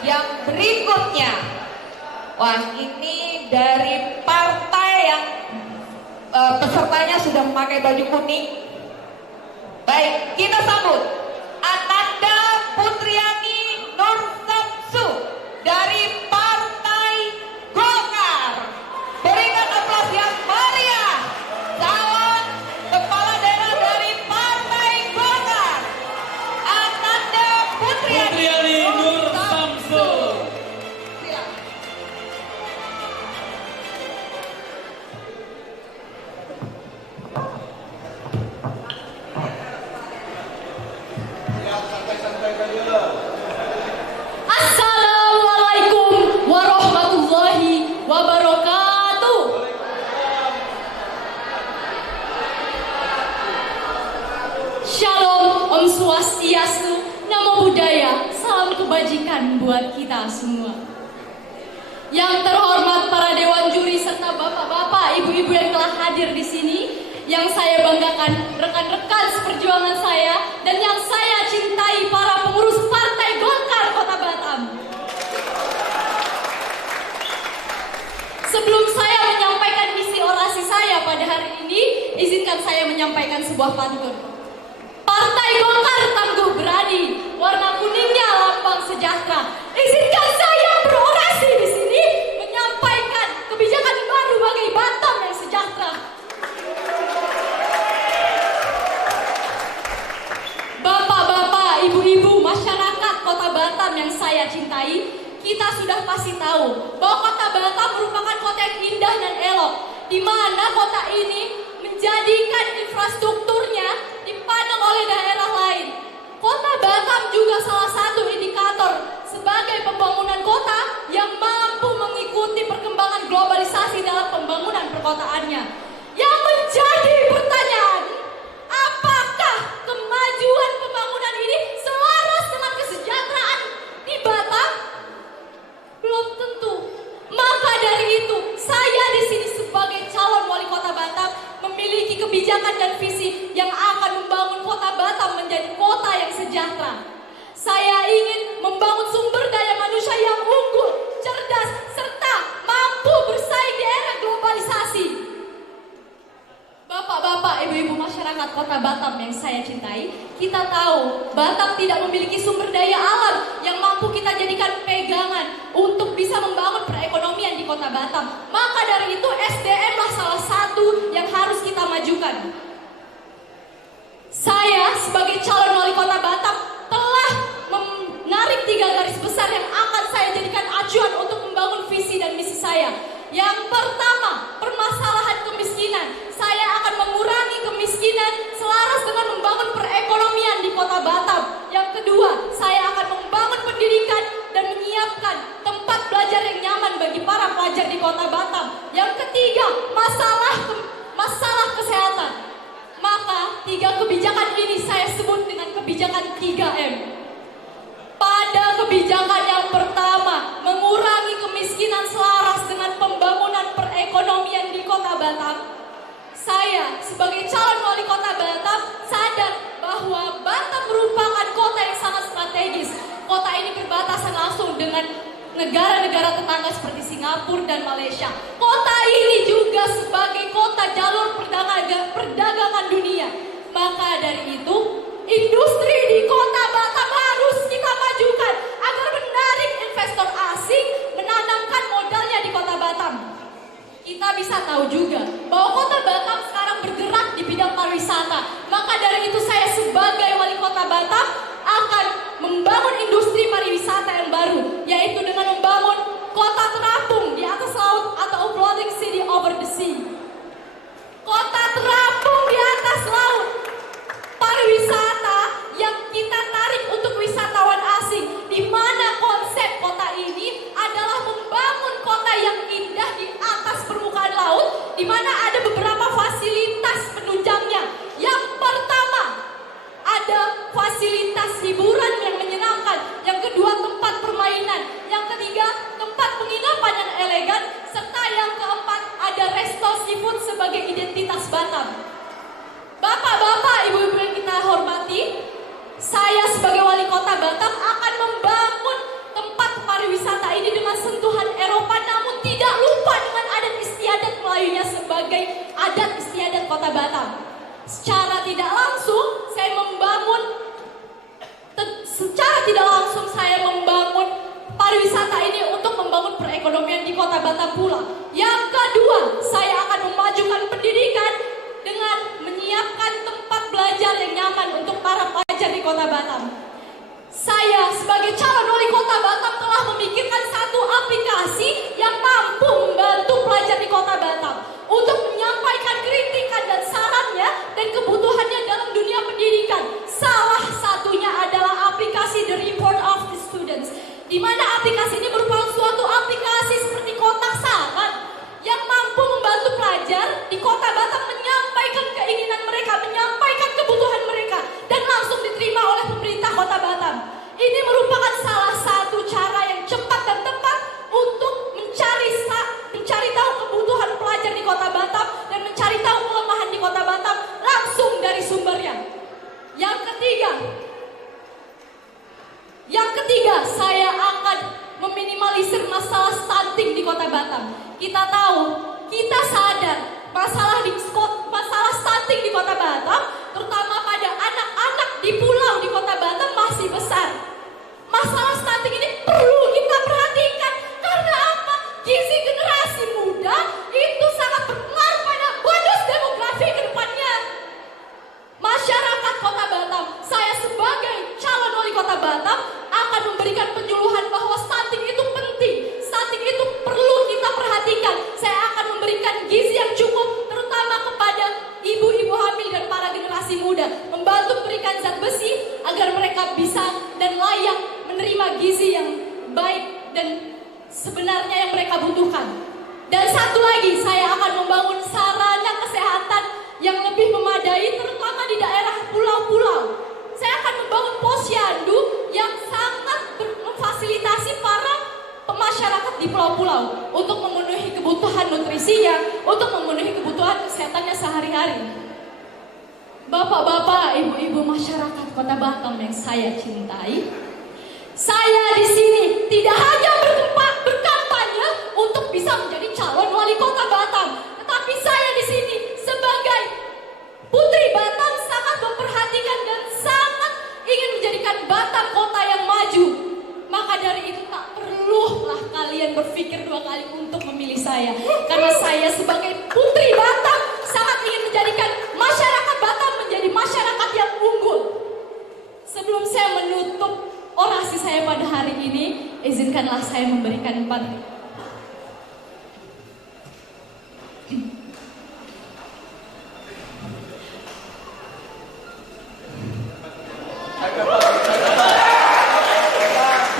Yang berikutnya, wah ini dari partai yang pesertanya sudah memakai baju kuning. Baik, kita sambut Ananda Putriani Nur Samsu dari Partai Golkar. Berikan aplaus yang meriah. Calon kepala daerah dari Partai Golkar, Ananda Putriani Nur Samsu. Assalamualaikum warahmatullahi wabarakatuh. Shalom, Om Swastiastu, Namo Buddhaya, salam kebajikan buat kita semua. Yang terhormat para dewan juri serta bapak-bapak, ibu-ibu yang telah hadir di sini, yang saya banggakan rekan-rekan seperjuangan saya dan yang saya cintai para pengurus Partai Golkar Kota Batam. Sebelum saya menyampaikan misi orasi saya pada hari ini, izinkan saya menyampaikan sebuah pantun. Partai Golkar tangguh berani, warna kuningnya lambang sejahtera. Izinkan saya berorasi di sini menyampaikan kebijakan baru bagi Batam yang sejahtera. Bapak-bapak, ibu-ibu, masyarakat Kota Batam yang saya cintai, kita sudah pasti tahu bahwa Kota Batam merupakan kota yang indah dan elok, di mana kota ini menjadikan infrastrukturnya dipandang oleh daerah lain. Kota Batam juga salah satu indikator sebagai pembangunan kota yang mampu mengikuti perkembangan globalisasi dalam pembangunan perkotaannya. Yang menjadi pertanyaan, apakah kemajuan pembangunan ini selaras dengan kesejahteraan di Batam? Belum tentu. Maka dari itu, saya di sini sebagai calon wali kota Batam memiliki kebijakan dan visi yang akan membangun kota Batam menjadi kota yang sejahtera. Saya ingin membangun sumber daya manusia yang unggul, cerdas, serta mampu bersaing di era globalisasi. Bapak-bapak, ibu-ibu masyarakat Kota Batam yang saya cintai, kita tahu Batam tidak memiliki sumber daya alam yang mampu kita jadikan pegangan untuk bisa membangun perekonomian di Kota Batam. Maka dari itu SDM lah salah satu yang harus kita majukan. Saya sebagai calon wali Kota Batam telah menarik 3 garis besar yang akan saya jadikan acuan untuk membangun visi dan misi saya. Yang pertama, permasalahan kemiskinan. Saya akan mengurangi kemiskinan selaras dengan membangun perekonomian di Kota Batam. Yang kedua, saya akan membangun pendidikan dan menyiapkan tempat belajar yang nyaman bagi para pelajar di Kota Batam. Yang ketiga, masalah kesehatan. Maka 3 kebijakan ini saya sebut dengan kebijakan 3M. Pada kebijakan yang pertama, mengurangi kemiskinan selaras dengan pembangunan perekonomian di Kota Batam. Saya sebagai calon wali Kota Batam sadar bahwa Batam merupakan kota yang sangat strategis. Kota ini berbatasan langsung dengan negara-negara tetangga seperti Singapura dan Malaysia. Kota ini juga sebagai kota jalur perdagangan dunia. Maka dari itu, industri di Kota Batam harus kita majukan agar menarik investor asing menanamkan modalnya di Kota Batam. Kita bisa tahu juga bahwa Kota Batam sekarang bergerak di bidang pariwisata. Maka dari itu saya sebagai wali Kota Batam akan membangun industri pariwisata yang baru, yaitu dengan membangun kota terapung di atas laut atau floating city over the sea. Kota terapung di atas laut, pariwisata yang kita tarik untuk wisatawan asing, di mana konsep kota ini adalah membangun kota yang indah di atas permukaan laut, di mana ada beberapa fasilitas penunjangnya. Yang pertama, ada fasilitas hiburan yang menyenangkan. Yang kedua, tempat permainan. Yang ketiga, tempat penginapan yang elegan. Serta yang keempat, ada resto seafood sebagai identitas Batam. Bapak-bapak, ibu-ibu yang kita hormati, saya sebagai wali kota Batam akan membangun tempat Kota Batam. Secara tidak langsung saya membangun pariwisata ini untuk membangun perekonomian di Kota Batam pula. Yang kedua, saya akan memajukan pendidikan dengan menyiapkan tempat belajar yang nyaman untuk para pelajar di Kota Batam. Saya sebagai calon wali Kota Batam telah memikirkan satu aplikasi yang mampu membantu pelajar di Kota Batam untuk menyampaikan kritikan dan sarannya dan kebutuhannya dalam dunia pendidikan. Salah satunya adalah aplikasi The Report of the Students, di mana aplikasi ini merupakan suatu aplikasi seperti kotak saran yang mampu membantu pelajar di Kota Batam menyampaikan keinginan mereka, menyampaikan kebutuhan mereka, dan langsung diterima oleh pemerintah Kota Batam. Ini merupakan salah satu cara yang cepat dan tepat untuk mencari tahu kebutuhan pelajar di Kota Batam dan mencari tahu kelemahan di Kota Batam langsung dari sumbernya. Yang ketiga, saya akan meminimalisir masalah stunting di Kota Batam. Kita tahu, kita sadar masalah stunting di Kota Batam, terutama pada anak-anak di pulau di Kota Batam masih besar. Masalah stunting ini perlu kita perhatikan. Karena apa? Gizi generasi muda itu sangat berpengaruh pada bonus demografi ke depannya. Masyarakat Kota Batam, saya sebagai calon wali Kota Batam akan memberikan penyuluhan bahwa stunting itu penting. Stunting itu perlu kita perhatikan. Saya akan memberikan gizi yang cukup, terutama kepada ibu-ibu hamil dan para generasi muda, membantu memberikan zat besi agar mereka bisa dan layak menerima gizi yang baik dan sebenarnya yang mereka butuhkan. Dan satu lagi, saya akan membangun sarana kesehatan yang lebih memadai, terutama di daerah pulau-pulau. Saya akan membangun posyandu yang sangat memfasilitasi para masyarakat di pulau-pulau untuk memenuhi kebutuhan nutrisinya, untuk memenuhi kebutuhan kesehatannya sehari-hari. Bapak-bapak, ibu-ibu masyarakat Kota Batam yang saya cintai, saya di sini tidak hanya berkampanye untuk bisa menjadi calon wali Kota Batam, tetapi saya di sini sebagai putri Batam sangat memperhatikan dan sangat ingin menjadikan Batam kota yang maju. Maka dari itu tak perlulah kalian berpikir dua kali untuk memilih saya, karena saya sebagai putri Batam sangat ingin menjadikan masyarakat Batam menjadi masyarakat yang unggul. Sebelum saya menutup orasi saya pada hari ini, izinkanlah saya memberikan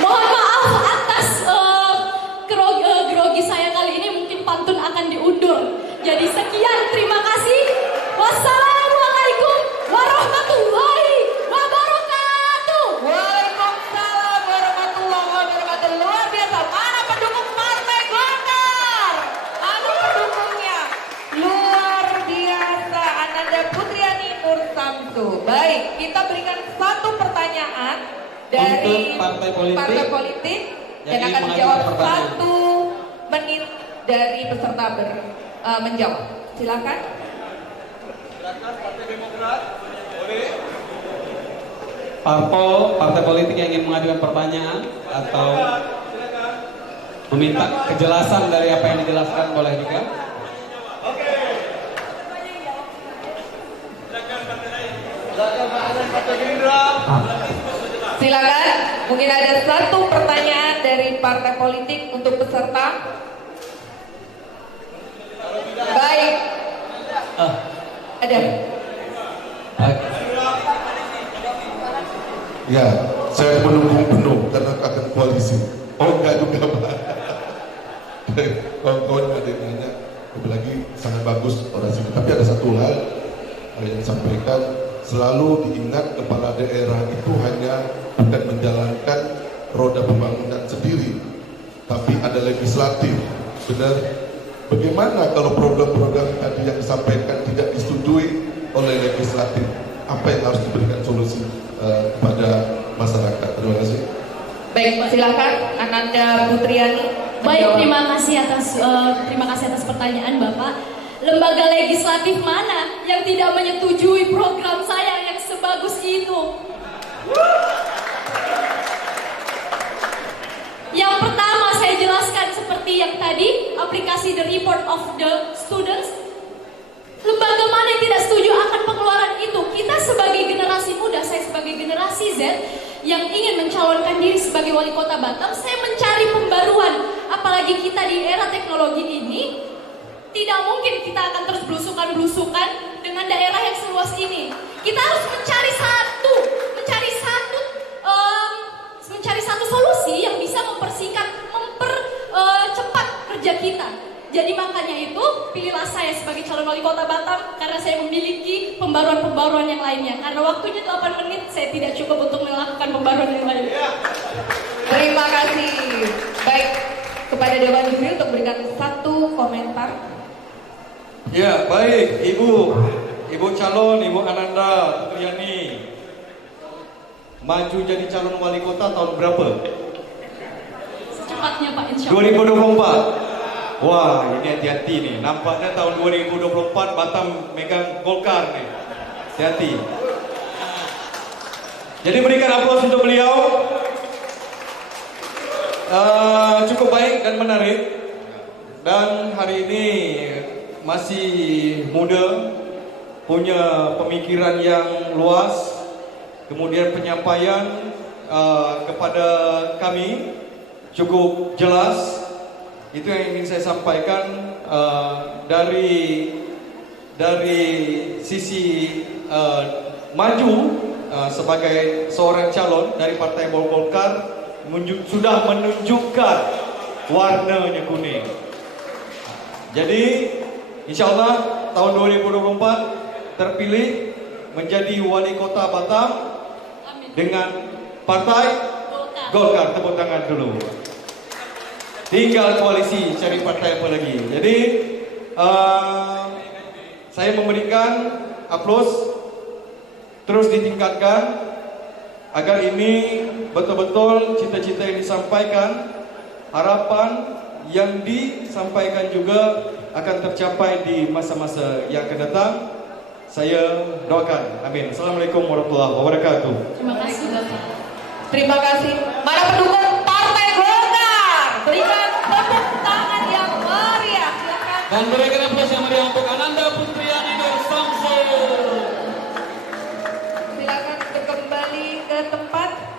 mohon maaf atas grogi saya kali ini, mungkin pantun akan diundur. Jadi sekian, terima kasih. Wassalamualaikum warahmatullahi wabarakatuh. Waalaikumsalam warahmatullahi wabarakatuh. Luar biasa. Mana pendukung Partai Golkar? Mana pendukungnya? Luar biasa. Ananda Putriani Nur Samsu. Baik, kita berikan satu pertanyaan dari untuk partai politik dan yang akan ingin dijawab mengajukan 1 menit dari peserta menjawab. Silakan. Partai Demokrat, partai politik yang ingin mengajukan pertanyaan atau meminta kejelasan dari apa yang dijelaskan boleh juga. Silakan. Mungkin ada satu pertanyaan dari partai politik untuk peserta. Baik. Ada. Ya, saya mendukung penuh karena akan koalisi. Oh enggak juga Pak. Kawan-kawan ada yang nanya, apalagi sangat bagus orasinya. Tapi ada satu hal yang disampaikan, selalu diingat kepala daerah itu hanya bukan menjalankan roda pembangunan sendiri, tapi ada legislatif. Benar? Bagaimana kalau program-program tadi yang disampaikan tidak disetujui oleh legislatif? Apa yang harus diberikan solusi kepada masyarakat? Terima kasih. Baik, silakan Ananda Putriani. Baik, terima kasih atas pertanyaan Bapak. Lembaga legislatif mana yang tidak menyetujui program saya yang sebagus itu? Yang pertama saya jelaskan seperti yang tadi, aplikasi The Report of the Students. Lembaga mana yang tidak setuju akan pengeluaran itu? Kita sebagai generasi muda, saya sebagai generasi Z yang ingin mencalonkan diri sebagai wali kota Batam, saya mencari pembaruan. Apalagi kita di era teknologi ini, tidak mungkin kita akan terus belusukan-belusukan dengan daerah yang seluas ini. Kita harus mencari satu solusi yang bisa mempercepat kerja kita. Jadi makanya itu pilihlah saya sebagai calon wali kota Batam karena saya memiliki pembaruan-pembaruan yang lainnya. Karena waktunya 8 menit, saya tidak cukup untuk melakukan pembaruan yang lain. Terima kasih. Baik, kepada Dewan Juri untuk berikan satu komentar. Ya, baik, Ibu calon, Ibu Ananda Putriani, maju jadi calon wali kota tahun berapa? Secepatnya Pak, insya Allah. 2024. Wah, ini hati-hati nih. Nampaknya tahun 2024 Batam megang Golkar nih. Hati-hati. Jadi berikan aplaus untuk beliau. Cukup baik dan menarik. Dan hari ini masih muda, punya pemikiran yang luas, kemudian penyampaian kepada kami cukup jelas. Itu yang ingin saya sampaikan dari sisi maju sebagai seorang calon dari Partai Golkar sudah menunjukkan warnanya kuning. Jadi insya Allah tahun 2024 terpilih menjadi wali kota Batam. Amin. Dengan Partai Golkar. Tepuk tangan dulu. Tinggal koalisi, cari partai apa lagi. Jadi saya memberikan aplaus terus ditingkatkan agar ini betul-betul cita-cita yang disampaikan, harapan yang disampaikan juga akan tercapai di masa-masa yang akan datang. Saya doakan. Amin. Assalamualaikum warahmatullahi wabarakatuh. Terima kasih Bapak. Terima kasih. Mana pendukung Partai Golkar? Berikan tepuk tangan yang meriah. Silakan. Dan berikan aplaus yang meriah untuk Ananda